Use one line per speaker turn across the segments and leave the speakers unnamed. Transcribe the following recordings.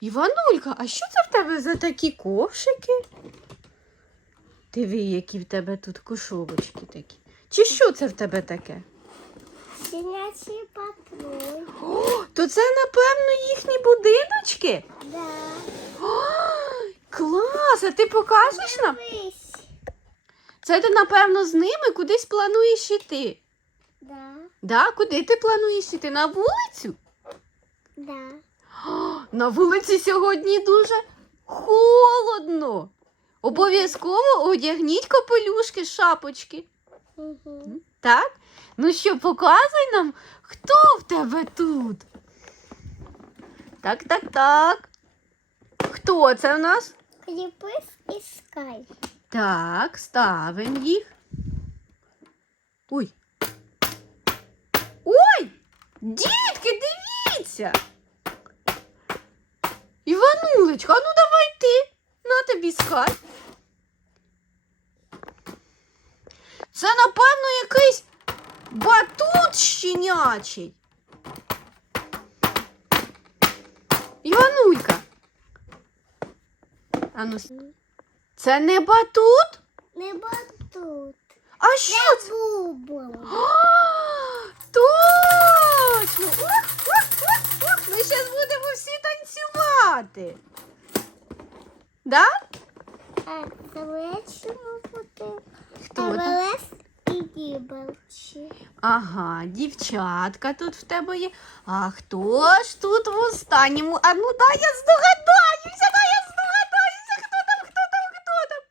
Іванулька, а що це в тебе за такі ковшики? Диви, які в тебе тут кошовочки такі. Чи що це в тебе таке?
Щенячий патруль.
О, то це, напевно, їхні будиночки?
Да.
Клас! А ти покажеш нам? Це ти, напевно, з ними кудись плануєш іти.
Да.
Да? Куди ти плануєш іти? На вулицю?
Да.
На вулиці сьогодні дуже холодно. Обов'язково одягніть капелюшки, шапочки.
Угу.
Так? Ну що, показуй нам, хто в тебе тут? Так, так, так. Хто це в нас?
Кріпис і скай.
Так, ставимо їх. Ой. Ой! Дітки, дивіться! Іванулечка, ну давай ти. На тобі скай. Це, напевно, якийсь батут щенячий. Іванулька. А ну, це не батут?
Не батут.
А що це?
Бубол.
А, Точно! Ух, ух, ух, ух. Ми зараз будемо всі танцювати. Да?
А.
Хто там?
Велес і дібелчі.
Ага, дівчатка тут в тебе є. А хто ж тут в останньому? А ну дай я здогадаюся, дай я здогадаюся, хто там, хто там, хто там.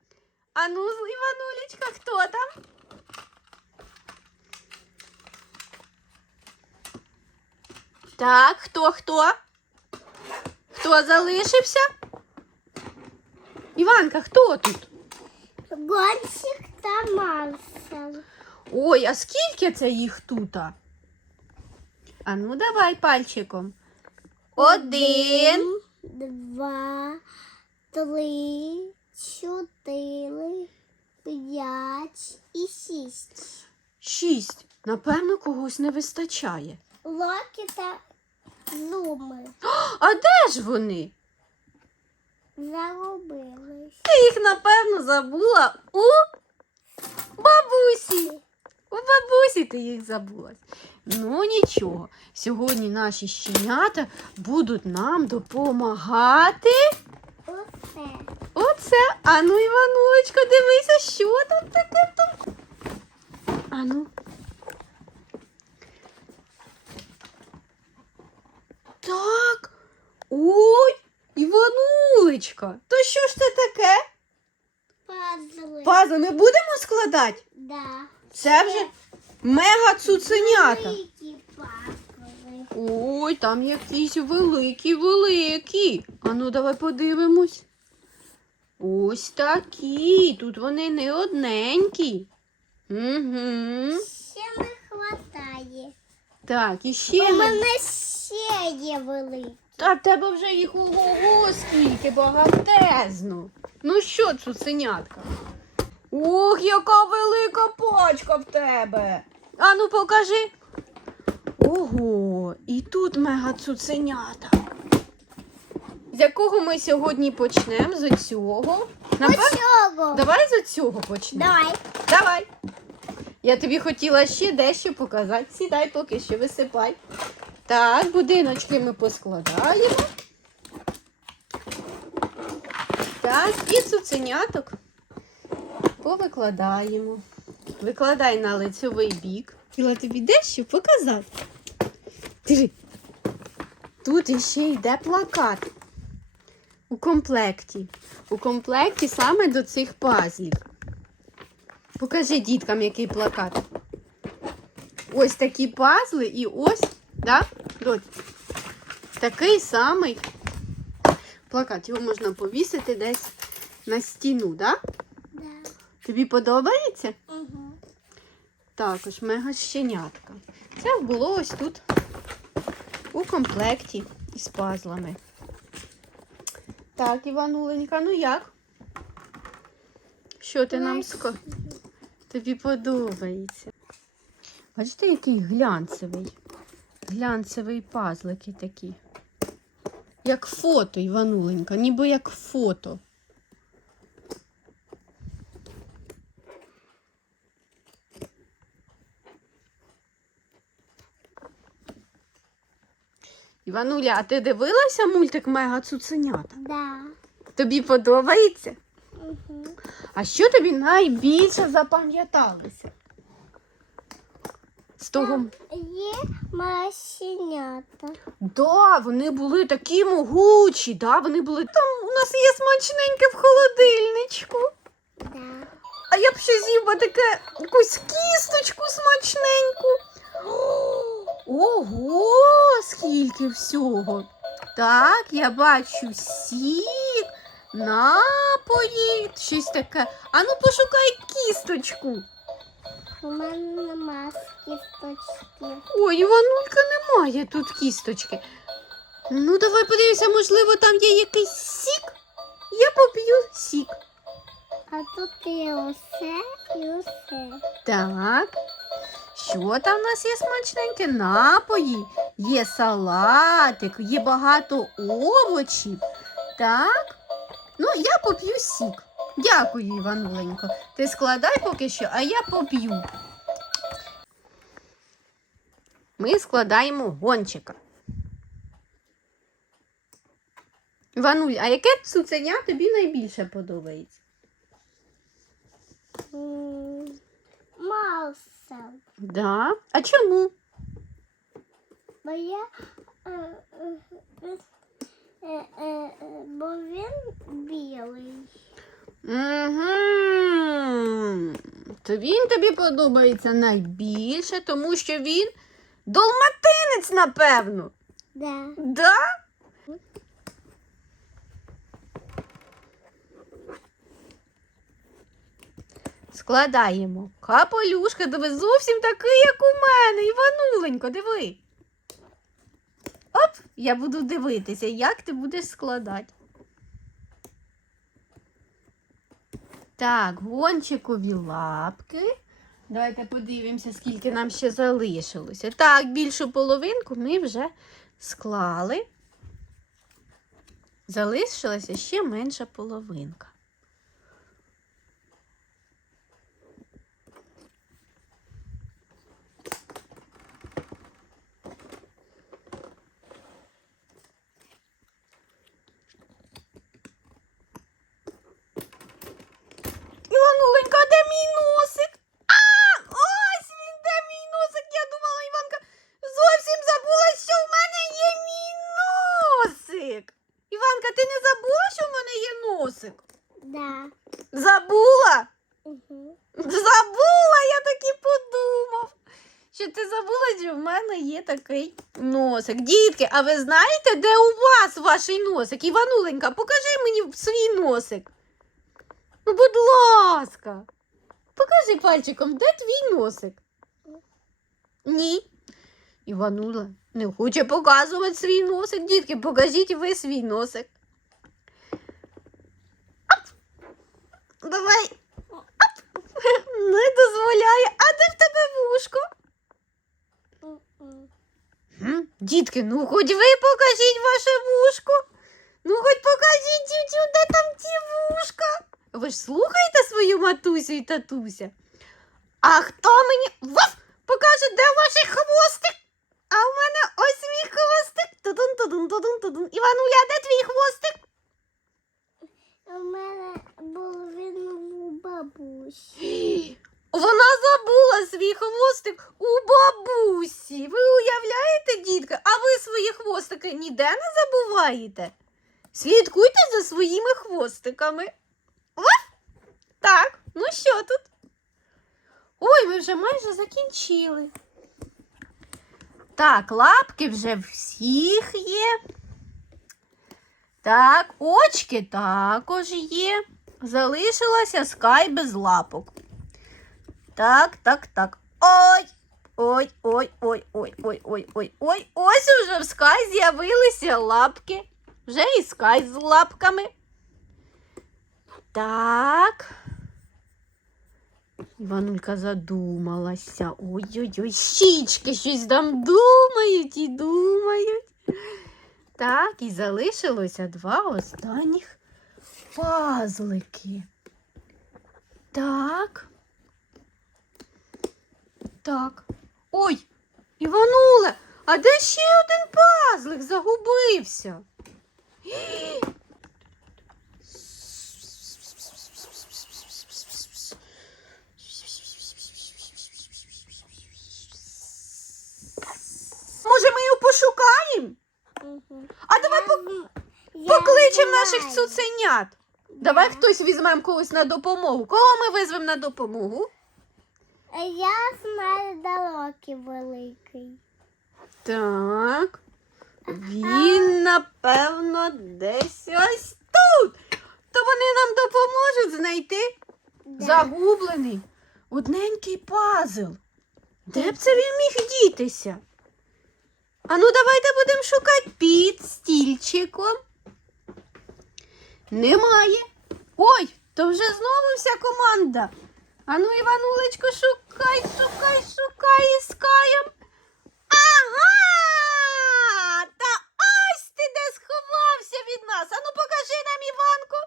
А ну, Іванулечка, хто там? Так, хто, хто? Хто залишився? Іванка, хто тут?
Гонщик та Марсел.
Ой, а скільки це їх тут? А ну давай пальчиком. Один.
два, три, чотири, п'ять і шість.
Шість. Напевно, когось не вистачає.
Локі та зуми
А де ж вони?
загубились.
Ти їх, напевно, забула у бабусі. У бабусі ти їх забула. Ну нічого. Сьогодні наші щенята будуть нам допомагати.
Оце.
Оце, ану, Іванулечка, дивися, що там таке там. Ану. Так. Ой, Іванулечка, то що ж це таке?
Пазли.
Пазл ми будемо складати?
Да.
Це вже мега цуценята.
Великі пазли.
Ой, там якісь великі, великі. Ану, давай подивимось. Ось такі. Тут вони не одненькі. Угу.
Ще не хватає.
Так, і ще.
У мене ще є великі.
Та в тебе вже їх ого скільки багатезно. Ну що, цуценятка? Ох, яка велика пачка в тебе. Ану, покажи. Ого, і тут мега цуценята. З якого ми сьогодні почнемо? З цього. Напевно,
Чого?
давай з цього почнемо.
Давай.
Давай. Я тобі хотіла ще дещо показати. Сідай, поки що висипай. Так, будиночки ми поскладаємо. Так, і цуценяток повикладаємо. Викладай на лицьовий бік. Хотіла тобі дещо показати. Диви. Тут іще йде плакат. У комплекті. У комплекті саме до цих пазлів. Покажи діткам, який плакат. Ось такі пазли і ось, да? Такий самий плакат. Його можна повісити десь на стіну, да?
Да.
Тобі подобається?
Угу.
Також мега щенятка. Це було ось тут у комплекті із пазлами. Так, Івануленька, ну як? Що ти нам скажеш? Тобі подобається. Бачите, який глянцевий. Глянцевий пазлики такі. Як фото, Івануленька, ніби як фото. Івануля, а ти дивилася мультик Мега Цуценята?
Да.
Тобі подобається?
Угу.
А що тобі найбільше запам'яталося? З того.
Є машенята.
Да, вони були такі могучі, да, вони були. Там у нас є смачненьке в холодильничку.
Да.
А я б ще з'їв би таке якусь кісточку смачненьку. Ого, скільки всього. Так, я бачу сік, напої, щось таке. Ану, пошукай кісточку.
У мене нема кісточки.
Ой, Іванулька немає тут кісточки. Ну, давай подивимося, можливо, там є якийсь сік. Я поп'ю сік.
А тут є усе і усе.
Так. Що там в нас є смачненьке? Напої, є салатик, є багато овочів. Так. Ну, я поп'ю сік. Дякую, Івануленько. Ти складай поки що, а я поп'ю. Ми складаємо гончика. Івануль, а яке цуценя тобі найбільше подобається?
Мауса.
Да. А чому?
Бо я. е, е, е, Бо він білий.
Угу. То він тобі подобається найбільше, тому що він долматинець, напевно.
Да.
Да? Складаємо. Капелюшка, диви зовсім такий, як у мене. Івануленько, диви. Оп, я буду дивитися, як ти будеш складати. Так, гончикові лапки. Давайте подивимося, скільки нам ще залишилося. Так, більшу половинку ми вже склали. Залишилася ще менша половинка. Івануленька, де мій носик? А, ось він, де мій носик. Я думала, Іванка зовсім забула, що в мене є мій носик. Іванка, ти не забула, що в мене є носик?
Да.
Забула?
Угу.
Забула, я так і подумав. Що ти забула, що в мене є такий носик. Дітки, а ви знаєте, де у вас ваш носик? Івануленька, покажи мені свій носик. Ну, будь ласка. Покажи пальчиком, де твій носик? Ні. Іванула не хоче показувати свій носик. Дітки, покажіть ви свій носик. Давай. Не дозволяє. А де в тебе вушко? Дітки, ну хоч ви покажіть ваше вушко. Ну хоч покажіть дівчу, де там ті вушка. Ви ж слухаєте свою матусю і татуся? А хто мені Вов! покаже, де ваш хвостик? А в мене ось мій хвостик. Тудун, тудун, тудун, тудун. Івануля, де твій хвостик?
У мене був він у бабусі.
Вона забула свій хвостик у бабусі. Ви уявляєте, дітки? А ви свої хвостики ніде не забуваєте? Слідкуйте за своїми хвостиками. Оп! Так, ну що тут? Ой, ми вже майже закінчили. Так, лапки вже всіх є. Так, очки також є. Залишилася скай без лапок. Так, так, так. Ой! Ой, ой, ой, ой, ой, ой, ой, ой. Ось уже в скай з'явилися лапки. Вже і скай з лапками. Так. Іванулька задумалася. Ой-ой-ой, щічки щось там думають і думають. Так, і залишилося два останніх пазлики. Так. Так. Ой, Івануле, а де ще один пазлик загубився? Може, ми його пошукаємо?
Угу.
А давай по- покличемо наших цуценят. Давай хтось візьмемо когось на допомогу. Кого ми визвемо на допомогу?
Я знаю далекий великий.
Так. Він, напевно, десь ось тут. То вони нам допоможуть знайти загублений одненький пазл. Де б це він міг дітися? Ану, давайте будемо шукати під стільчиком. Немає. Ой, то вже знову вся команда. Ану, Іванулечко, шукай, шукай, шукай, іскаєм. Ага! Та ось ти де сховався від нас. Ану, покажи нам, Іванко.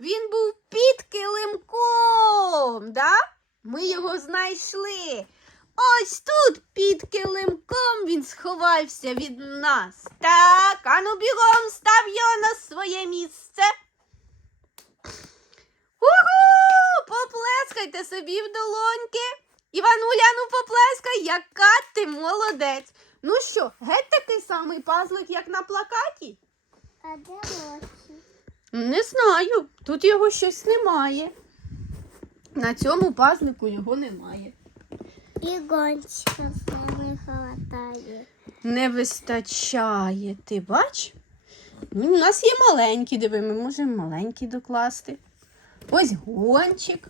Він був під килимком, да? Ми його знайшли. Ось тут сховався від нас. Так, ану бігом став його на своє місце. Угу! Поплескайте собі в долоньки. Івануля, ну поплескай, яка ти молодець. Ну що, геть такий самий пазлик, як на плакаті?
А де очі?
Не знаю. Тут його щось немає. На цьому пазлику його немає.
І гончика не хватає.
Не вистачає, ти бач? Ну, у нас є маленькі, диви, ми можемо маленькі докласти. Ось гончик.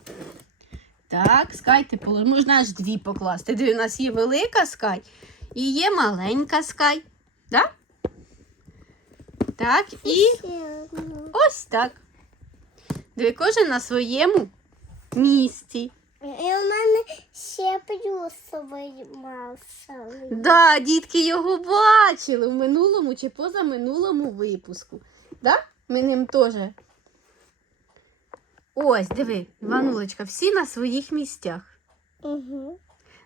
Так, скай, ти поли- можна аж дві покласти. Диви, у нас є велика скай і є маленька скай. Так? Так, і ось так. Диви, кожен на своєму місці.
І у мене ще плюсовий масовий.
Да, дітки його бачили в минулому чи позаминулому випуску. Да? Ми ним теж. Ось, диви, Іванулечка, всі на своїх місцях.
Угу.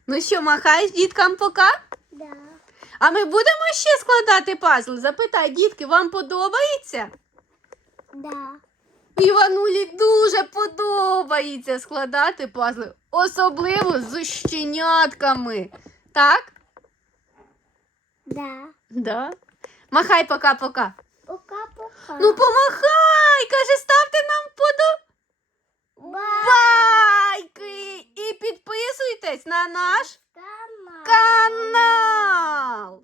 Ну що, махаєш діткам пока?
Да.
А ми будемо ще складати пазл? Запитай, дітки, вам подобається?
Да.
Іванулі дуже подобається складати пазли, особливо з щенятками. Так?
Да.
Да. Махай пока-пока.
Пока-пока.
Ну помахай! Каже, ставте нам
Ба-
подобайки і підписуйтесь на наш канал.